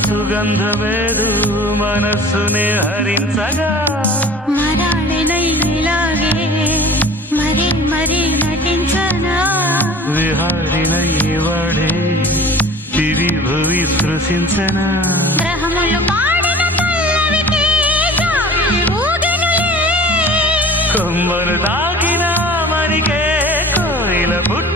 సుగంధమేదు మనస్సునే హరించగా మరాళినైలాగే మరీ మరీ నటించనా విహారినై వాడే దివి భువి స్పృశించనా గ్రహములు పాడిన పల్లవికి జాబిలి ఊగెనులే కొమ్మను తాకిన మరికే కోయిల పుట్ట